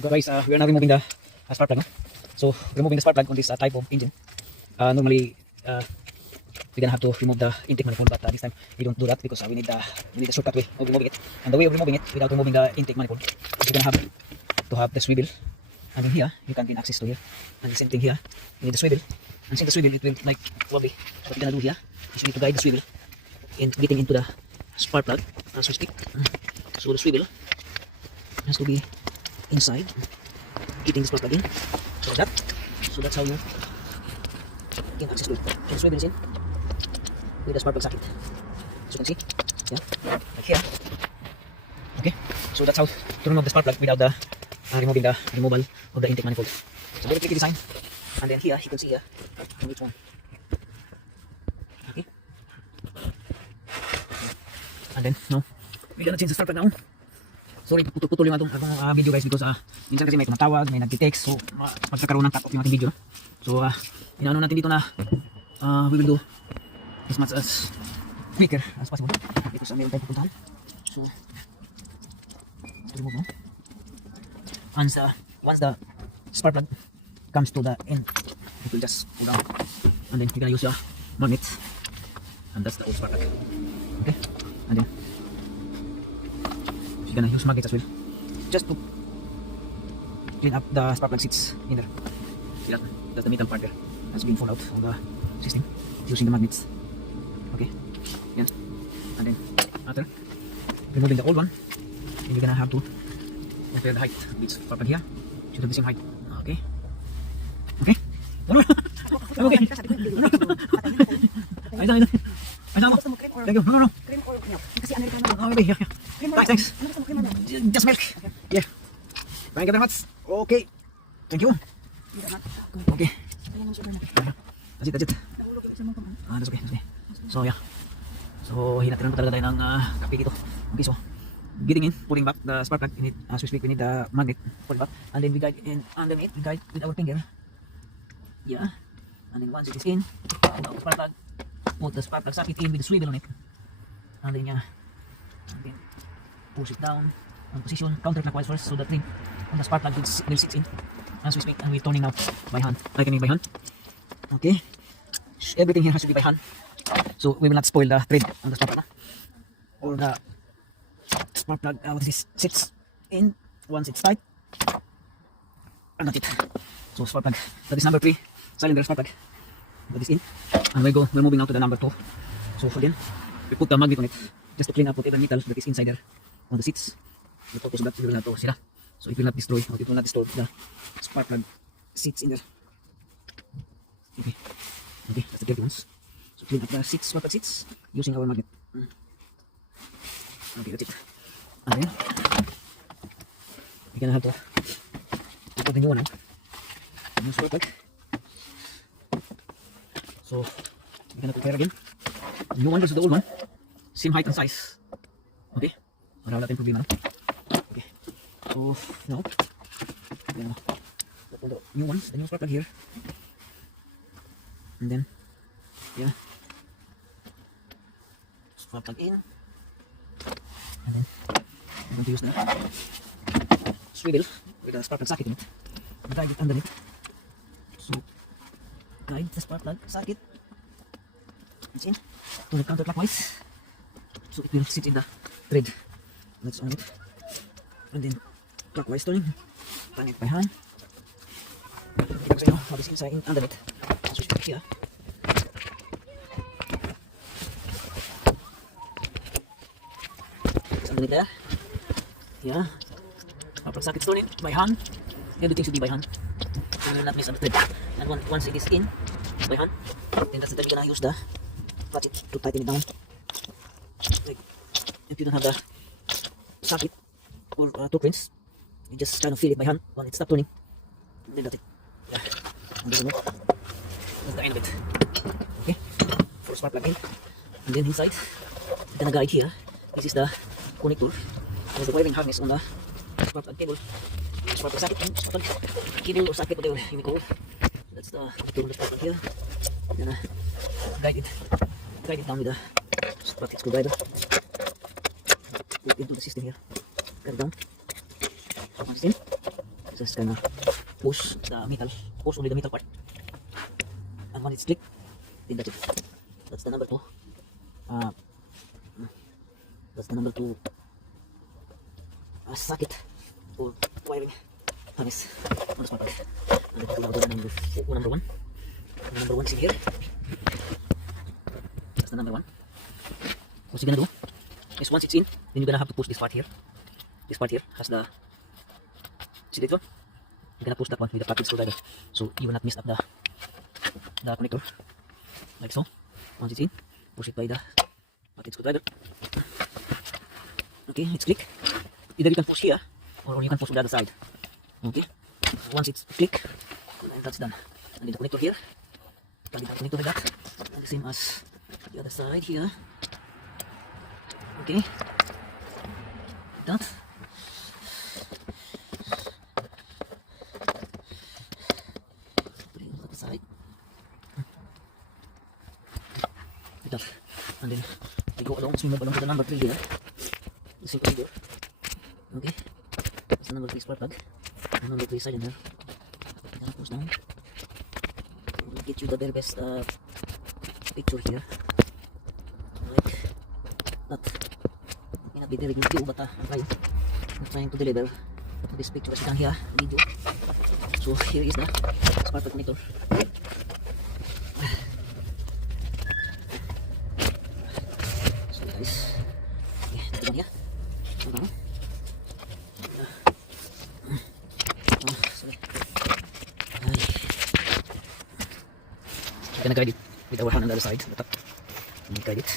Guys, we are now removing the spark plug. No? So removing the spark plug on this type of engine. Normally, we're gonna have to remove the intake manifold, but this time we don't do that because we need a shortcut way of removing it. And the way of removing it without removing the intake manifold is you're gonna have to have the swivel. And then here you can gain access to here. And the same thing here, you need the swivel. And since the swivel it will like wobbly, so what you're gonna do here is you need to guide the swivel in getting into the spark plug as we speak. So the swivel has to be inside, getting the spark plug in, so that's how you gain access to it. So the swivel is in with the spark plug socket, as you can see, yeah, like here. Okay, so that's how to remove the spark plug without the removing the removal of the intake manifold. So very tricky design. And then here you can see here on each one. Okay, and then now we're gonna change the spark plug now. Sorry, putol yung atong video guys because minsan kasi may tumatawag, may nagti-text, so magkakaroon ng cut off yung ating video. No? So inaano natin dito na we will do as much as quicker as possible. Ito sa meron tayong pupuntahan. So remove no? Once the spark plug comes to the end, it will just pull down, and then you're gonna use your magnet, and that's the old spark plug. Okay, and then you're gonna use magnets as well, just to clean up the spark plug seats in there. See that? That's the metal part there that's been fallen out of the system using the magnets. Okay, yeah. And then after removing the old one, then you're gonna have to measure the height of this spark plug here. Should have the same height. Okay. Okay. I'm okay. Ay, thank you. No. Cream or milk? Kasi Amerikano. Oh, okay. Cream or Thanks. Ano gusto mo, cream or milk? Just milk. Yeah. Thank you very much. Okay. Thank you. Okay. Ayan ang sugar na. That's it. Nahulog yung isa mong kamay. That's okay. So, yeah. So, hinatiran ko talaga tayo ng kape dito. Okay, so, getting in, pulling back the spark plug, as we speak, we need the magnet, pull it back, and then we guide in underneath, we guide with our finger. Yeah. And then once it is in, pull out the spark plug, put the spark plug socket in with the swivel on it. And then, and then push it down on position, counterclockwise first, so that thing on the spark plug will sit in as we speak, and we're turning now by hand. I can make by hand. Okay. Everything here has to be by hand, so we will not spoil the thread on the spark plug, or the spark plug sits in once it's tight, and that's it. So spark plug, that is number 3 cylinder spark plug, that is in, and we're moving now to the number 2. So again, we put the magnet on it just to clean up whatever metal that is inside there on the seats. The purpose of that, we will have to sira, so it will not destroy, or it will not disturb the spark plug seats in there. Okay, that's the dirty ones. So clean up the seats, spark plug seats using our magnet. Okay, that's it. And then we're gonna have to put the new one now. New spark plug. So we're gonna compare again. The new one versus the old one. Same height and size. Okay. Wala natin problema no? Okay. So now we're gonna put the new ones, the new spark plug here. And then spark plug in. And then I'm going to use the swivel with the spark plug socket in it. Guide it underneath. So guide the spark plug socket. It's in. Turn it counterclockwise. So it will sit in the thread. That's on it. And then clockwise turning. Turn it by hand. Kita ko sa inyo how this inside in underneath. So it's here. Underneath there. Yeah. Spark plug socket turning by hand. Everything should be by hand. So we will not miss on the thread. And once it is in by hand, then that's the time you're gonna use the ratchet to tighten it down. Like, if you don't have the socket or torque wrench, you just kind of feel it by hand when it stops turning. And then that's it. Yeah. And then that's the end of it. Okay. For spark plug in. And then inside, you're gonna guide here. This is the connector. There's the wiring harness on the spark plug cable. Spark plug socket and spark plug cable or socket, whatever you may call it. So that's the connector on the spark plug here. Then guide it down with the spark plug screwdriver. Put it into the system here. Cut it down. Once in. Just gonna push the metal, push only the metal part. And when it's click, then that's it. That's the number 2. That's the number 2 socket or wiring harness on the smart plug. And let's go to the number 1. The number 1 is in here. That's the number 1. What you're gonna do is once it's in, then you're gonna have to push this part here. This part here has the selector. You're gonna push that one with the flathead screwdriver, so you will not mess up the connector. Like so. Once it's in, push it by the flathead screwdriver. Okay, it's click. Either you can push here or you can push on the other side. Okay. Once it's click, that's done. And then the connector here. Can be the connector like that. And the same as the other side here. Okay. Like that. Put it on the other side. Like that. And then we go along, swim along to the number 3 here. The same here. Okay. That's the number 3 spark plug. The number 3 cylinder. Gonna push down. We'll get you the very best picture here. Like that. May not be very good view, but I'm trying to deliver this picture as you can hear video. So here is the spark plug connector. So guys, okay, that's the one here. Hold on. Sorry. We're gonna guide it with our hand on the other side, the top. And guide it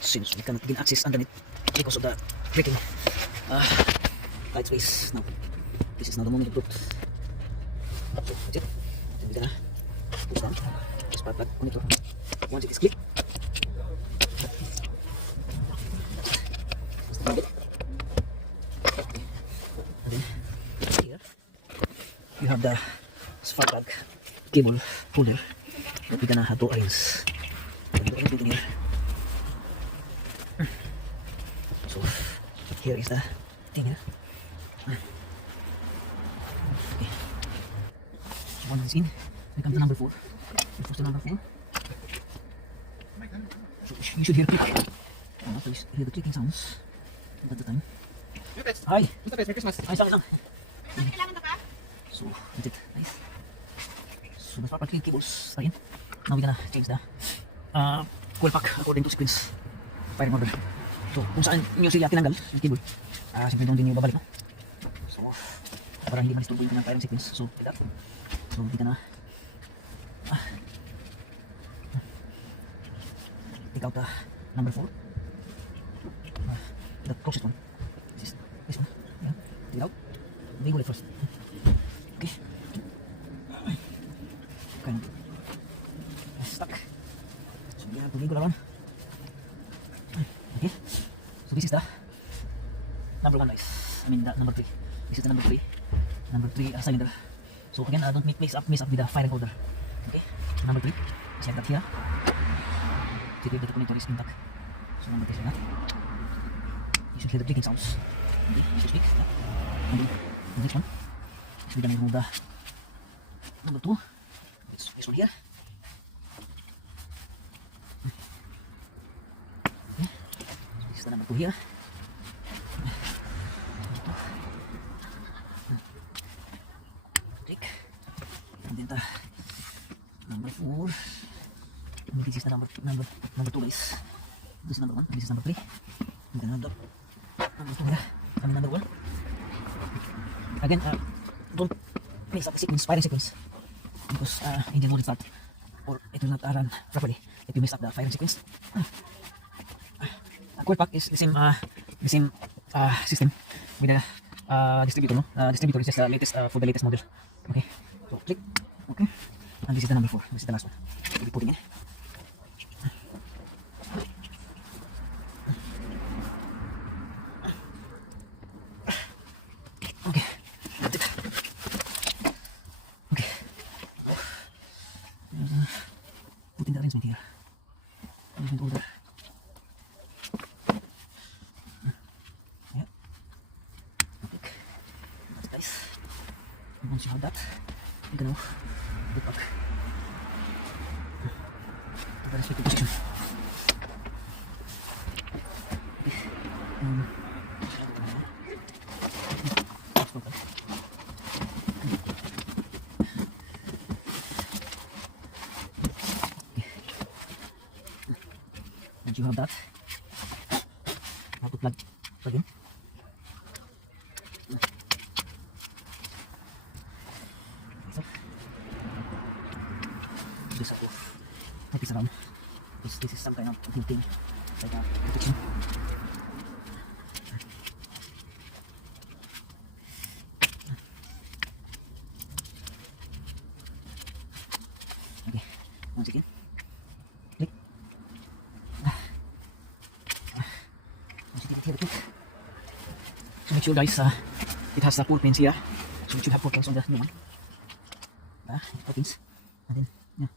since we cannot gain access underneath because of the breaking tight space. Now, this is now the moment of truth. So that's it. Then we're gonna push down the spark plug connector. Once it is clicked, that's the bit. And then here you have the spark plug cable holder that we're gonna have to arrange. In here. So here is the thing here. Okay. So once it's in, we come to number 4. We push to number 4. So you should hear click. So you hear the clicking sounds at the time. Hi! Merry Christmas. Hi, Sang. So that's it. Nice. So the spark plug cables are in. Now we're gonna change the coil pack according to sequence firing order. So kung saan nyo sila tinanggal yung cable, siyempre doon din nyo babalik, no? So para hindi manisturbo yung firing sequence. So like that. So hindi ka na take out the number 4, the closest one. This one. Yeah. Take it out. Wiggle it first. Okay. Kind of stuck. So we have to wiggle around. Okay. So this is the number 1, guys. I mean the number 3. This is the number 3. Number 3 cylinder. So again, don't mix up with the firing order. Okay. So number 3 is like that here. Check if the connector is intact. So number 3 is like that. You should hear the clicking sounds. Okay. You should speak. And then the next one is we're gonna remove the number 2. It's this one here. Okay. So this is the number 2 here. Click. And then the number 4. And this is the number 2, guys. This is number 1. This is number 3. And then number 2 here. And number 1. Again, don't mix up the sequence, firing sequence, because engine won't start or it will not run properly if you mess up the firing sequence. Coil pack is the same system with the distributor. No, distributor is just the latest for the latest model. Okay, so click. Okay, and this is the number 4. This is the last one. We'll be putting in. Okay, that's it. Okay. Put in the arrangement here. Arrangement order. Yeah. Okay. That's nice. And once you have that, you can now put back to the respective position. Okay. Stop that. Once you have that, you have to plug in. So, just have to move this around. This is some kind of thing, like a protection. Okay, once again, click. Once again, here, click. So make sure, guys, it has 4 pins here. So it should have 4 pins on the new one. 4 pins. And then, yeah.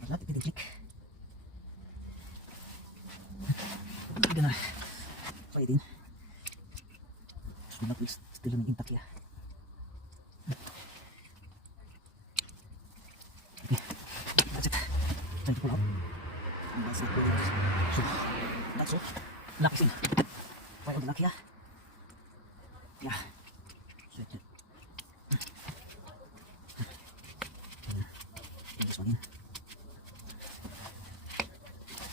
Like that, if you click. We're gonna try it in. So that will still remain intact here. Okay, that's it. Time to pull out. And that's it. So that's all. Lock is in. Try all the lock here. Yeah. So it. Put this one in.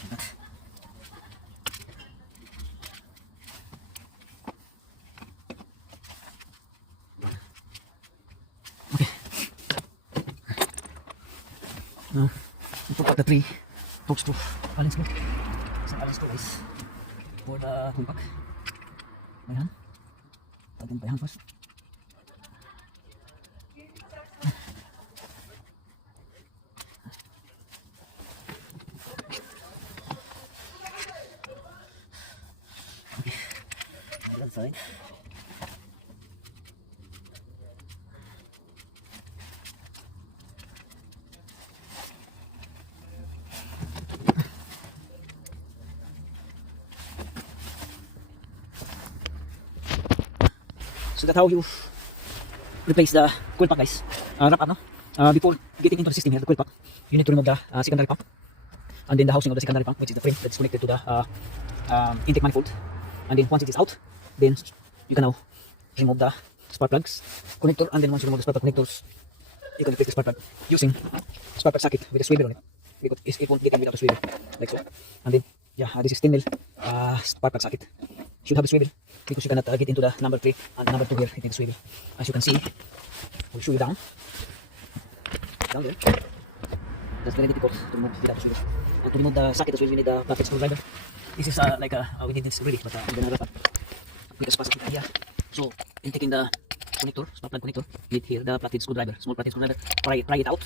Like that. Okay. Now we took out the 3 torch to Allen screw. So Allen screw is for the tool pack. By hand. Tighten by hand first. Okay. On the other side. So that's how you replace the coil pack, guys. Wrap up, no? Before getting into the system here, the coil pack, you need to remove the secondary pump, and then the housing of the secondary pump, which is the frame that's connected to the intake manifold. And then once it is out, then you can now remove the spark plugs connector, and then once you remove the spark plug connectors, you can replace the spark plug using spark plug socket with a swivel on it, because it won't get in without a swivel, like so. And then, yeah, this is 10 mil spark plug socket. Should have a swivel, because you cannot get into the number 3 and number 2 here. It needs a swivel. As you can see, I'll show you down there. That's very difficult to remove without a swivel. And to remove the socket as well, we need a flathead screwdriver. This is like we did this already, but I'm gonna wrap up with a specific idea. So in taking the connector, spark plug connector, with here the flathead screwdriver, small flathead screwdriver. Try it out,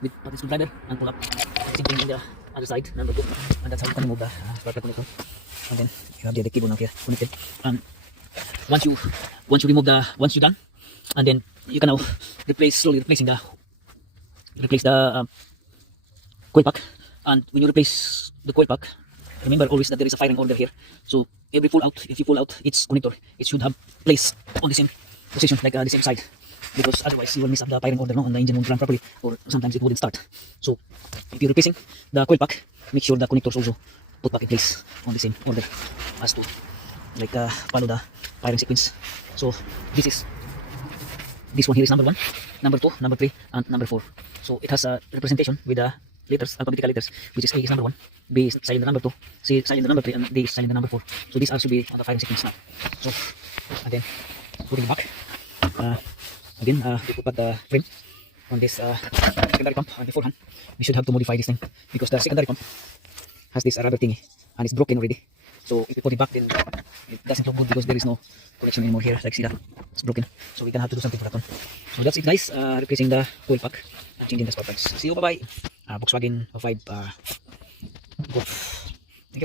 with flathead screwdriver and pull up. Same thing on the other side, number 2, and that's how you can remove the spark plug connector. And then you have the cable now here connected. And once you remove the, once you're done, and then you can now slowly replace the coil pack. And when you replace the coil pack, remember always that there is a firing order here. So every pull out, if you pull out its connector, it should have placed on the same position, like the same side, because otherwise you will miss up the firing order, no, and the engine won't run properly, or sometimes it wouldn't start. So if you're replacing the coil pack, make sure the connectors also put back in place on the same order as to like follow the firing sequence. So this one here is number 1, number 2, number 3, and number 4. So it has a representation with the letters, alphabetical letters, which is A is number 1, B is silent number 2, C is silent number 3, and D is silent number 4. So these are should be on the firing sequence now. So again, putting it back, again we put back the frame on this secondary pump and the forehand. We should have to modify this thing, because the secondary pump has this rubber thingy and it's broken already. So if we put it back, then it doesn't look good, because there is no connection anymore here. Like, see that? It's broken. So we can have to do something for that one. So that's it, guys. Replacing the coil pack and changing the spark plugs. See you, bye bye. Volkswagen 05 Golf.